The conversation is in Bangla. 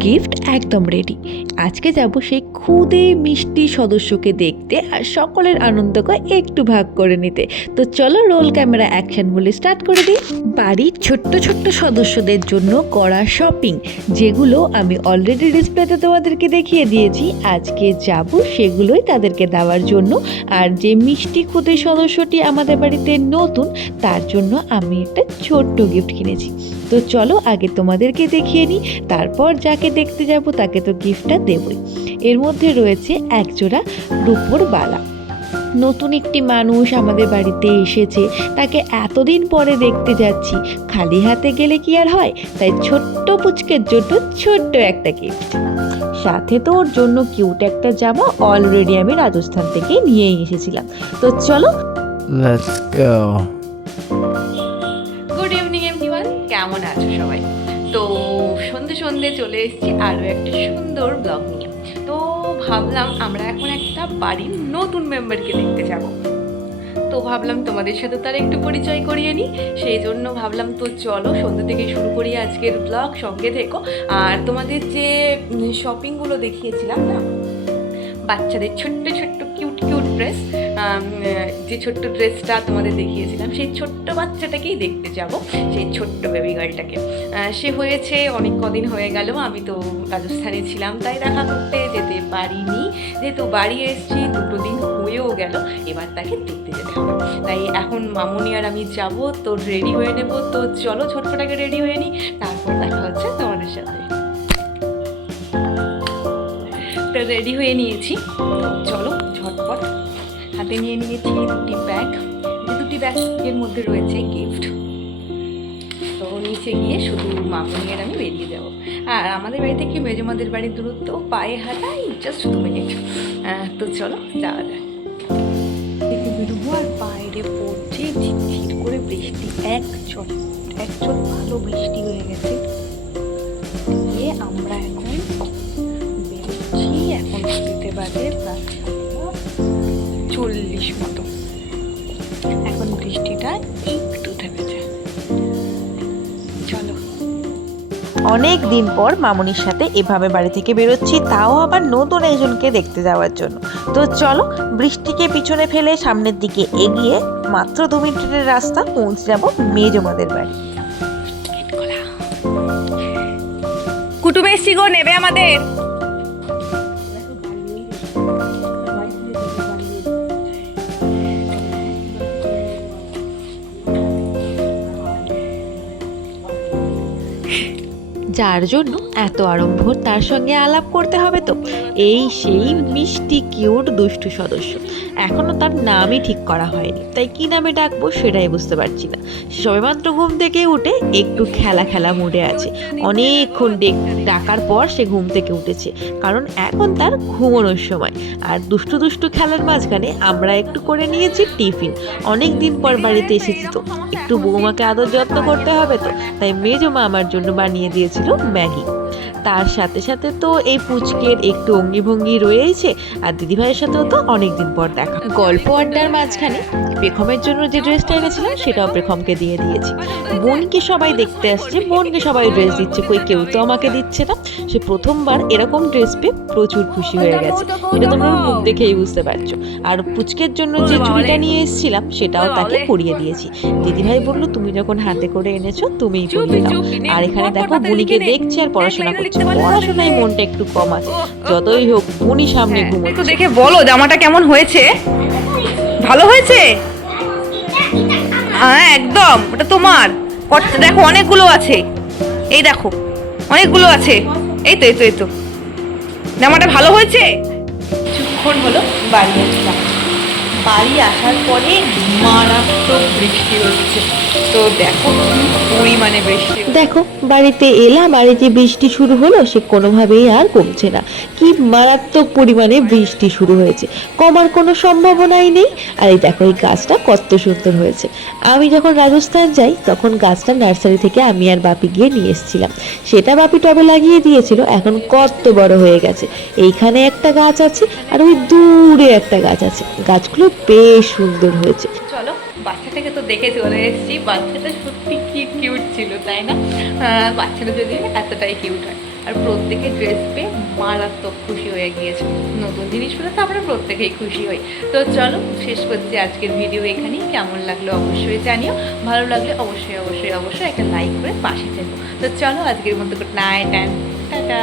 গিফট একদম রেডি আজকে যাব সেই খুদে মিষ্টি সদস্যকে দেখতে আর সকলের আনন্দকে একটু ভাগ করে নিতে। তো চলো রোল ক্যামেরা অ্যাকশন বলে স্টার্ট করে দিই। বাড়ির ছোট্ট ছোট্ট সদস্যদের জন্য করা শপিং যেগুলো আমি অলরেডি ডিসপ্লেতে তোমাদেরকে দেখিয়ে দিয়েছি। আজকে যাব সেগুলোই তাদেরকে দেওয়ার জন্য। আর যে মিষ্টি খুদে সদস্যটি আমাদের বাড়িতে নতুন, তার জন্য আমি একটা ছোট্ট গিফট কিনেছি। তো চলো আগে তোমাদেরকে দেখিয়ে নিই। তারপর যাকে দেখতে যাব তাকে তো গিফটটা দেবই। এর মধ্যে রয়েছে একজোড়া রূপোর বালা। নতুন একটি মানুষ আমাদের বাড়িতে এসেছে। তাকে এতদিন পরে দেখতে যাচ্ছি। খালি হাতে গেলে কি আর হয়? তাই ছোট্ট পুচকের জন্য ছোট্ট একটা গিফট সাথে তো ওর জন্য কিউট একটা জামা অলরেডি আমি রাজস্থান থেকে নিয়েই এসেছিলাম। তো চলো Let's go. সন্ধে চলে এসেছি আরও একটা সুন্দর ব্লগ নিয়ে। তো ভাবলাম আমরা এখন একটা বাড়ির নতুন মেম্বারকে দেখতে যাব। তো ভাবলাম তোমাদের সাথে তার একটু পরিচয় করিয়ে নিই। সেই জন্য ভাবলাম তো চলো সন্ধ্যে থেকে শুরু করি আজকের ব্লগ সঙ্গে থেকো। আর তোমাদের যে শপিংগুলো দেখিয়েছিলাম না? বাচ্চাদের ছোট্ট ছোট্ট কিউট কিউট ড্রেস যে ছোট্ট ড্রেসটা তোমাদের দেখিয়েছিলাম, সেই ছোট্ট বাচ্চাটাকেই দেখতে যাব, সেই ছোট্ট বেবি গার্লটাকে সে হয়েছে, অনেক কদিন হয়ে গেল, আমি তো রাজস্থানে ছিলাম, তাই দেখা করতে যেতে পারিনি। যেহেতু বাড়ি এসেছি, দুটো দিন হয়েও গেল, এবার তাকে দেখতে যেতে হবে। তাই এখন মামনি আর আমি যাব, তো রেডি হয়ে নেব, তো চলো ছোট্টটাকে রেডি হয়ে নিই, তারপর দেখা হচ্ছে তোমাদের সাথে। তো রেডি হয়ে নিয়েছি চলো হাতে নিয়ে নিয়েছি দুটি ব্যাগ। দুটি ব্যাগের মধ্যে রয়েছে গিফট তো নিচে গিয়ে শুধু মামুনিয়ার আমি বেরিয়ে যাব। আর আমাদের বাড়ি থেকে মেজমাদের বাড়ির দূরত্ব? পায়ে হাঁটাই জাস্ট দু মিনিট তো চলো, যাওয়া যায় বেরোবো বাইরে পড়ছে, ঝিরঝির করে বৃষ্টি। এক চট এক চট ভালো বৃষ্টি হয়ে গেছে। দিয়ে আমরা এখন বেরোচ্ছি, এখন দিতে বাজে প্রায় চল্লিশ মতো। এখন বৃষ্টিটা একটু থেমেছে। চলো। অনেক দিন পর মামুনির সাথে এভাবে বাড়ি থেকে বেরোচ্ছি তাও আবার নতুন একজনকে দেখতে যাওয়ার জন্য। তো চলো বৃষ্টিকে পিছনে ফেলে সামনের দিকে এগিয়ে মাত্র দু মিনিটের রাস্তা পৌঁছে যাব মেজমাদের বাড়ি। কুটুম এসছি গো নেবে আমাদের। যার জন্য এত আড়ম্বর তার সঙ্গে আলাপ করতে হবে তো। এই সেই মিষ্টি, কিউট, দুষ্টু সদস্য। এখনও তার নামই ঠিক করা হয়নি। তাই কি নামে ডাকবো সেটাই বুঝতে পারছি না। সবেমাত্র ঘুম থেকে উঠে একটু খেলা খেলা মুডে আছে। অনেকক্ষণ ডেক- ডাকার পর সে ঘুম থেকে উঠেছে। কারণ এখন তার ঘুমানোর সময়। আর দুষ্টু দুষ্টু খেলার মাঝখানে আমরা একটু করে নিয়েছি টিফিন। অনেক দিন পর বাড়িতে এসেছি তো। একটু বৌমাকে আদর যত্ন করতে হবে তো। তাই মেজো মা আমার জন্য বানিয়ে দিয়েছিল ম্যাগি। তার সাথে সাথে তো এই পুচকের একটু অঙ্গিভঙ্গি রয়েছে, আর দিদিভাইয়ের সাথেও তো অনেকদিন পর দেখা। গল্প আড্ডার মাঝখানে প্রেখমের জন্য যে ড্রেসটা এনেছিলাম, সেটাও প্রেখমকে দিয়ে দিয়েছি। বোনকে সবাই দেখতে আসছে, বোনকে সবাই ড্রেস দিচ্ছে, কই কেউ তো আমাকে দিচ্ছে না। সে প্রথমবার এরকম ড্রেস পেয়ে প্রচুর খুশি হয়ে গেছে। এটা তোমরা মুখ দেখেই বুঝতে পারছ। আর পুচকের জন্য যে চুড়িটা নিয়ে এসেছিলাম, সেটাও তাকে পরিয়ে দিয়েছি। দিদিভাই বলল, তুমি যখন হাতে করে এনেছো, তুমিই পরিয়ে দাও। আর এখানে দেখো, বুনিকে দেখছে আর পড়াশোনা করছে। পড়াশোনায় মনটা একটু কম আছে। যতই হোক বুনি সামনে একটু দেখে বলো জামাটা কেমন হয়েছে? ভালো হয়েছে? হ্যাঁ একদম। ওটা তোমার। দেখো অনেকগুলো আছে। এই দেখো অনেকগুলো আছে। এই তো এই তো এই তো। জামাটা ভালো হয়েছে? কিছুক্ষণ হলো বাড়ি আসলাম। বাড়ি আসার পরে মারাত্মক বৃষ্টি হচ্ছে। তো দেখো কি পরিমাণে বৃষ্টি দেখো, বাড়িতে এলাম আর যে বৃষ্টি শুরু হলো, সে কোনোভাবেই আর কমছে না। কি মারাত্মক পরিমাণে বৃষ্টি শুরু হয়েছে। কমার কোনো সম্ভাবনাই নেই। আর এই দেখো, এই গাছটা কত সুন্দর হয়েছে। আমি যখন রাজস্থান যাই, তখন গাছটা নার্সারি থেকে আমি আর বাপি গিয়ে নিয়ে এসেছিলাম। সেটা বাপি টবে লাগিয়ে দিয়েছিল, এখন কত বড় হয়ে গেছে। এইখানে একটা গাছ আছে, আর ওই দূরে একটা গাছ আছে। গাছগুলো বেশ সুন্দর হয়েছে। চলো বাচ্চাটাকে তো দেখে চলে এসেছি। বাচ্চাটা সত্যি কি কিউট ছিল, তাই না? বাচ্চাটা যদি এতটাই কিউট হয়। আর প্রত্যেকে ড্রেস পেয়ে মারাত্মক খুশি হয়ে গিয়েছে। নতুন জিনিস পেলে তো আমরা প্রত্যেকেই খুশি হই। তো চলো, শেষ করছি আজকের ভিডিও এখানেই। কেমন লাগল অবশ্যই জানিও। ভালো লাগলে অবশ্যই অবশ্যই অবশ্যই একটা লাইক করে পাশে থেকো। তো চলো, আজকের মতো গুড নাইট অ্যান্ড টাটা।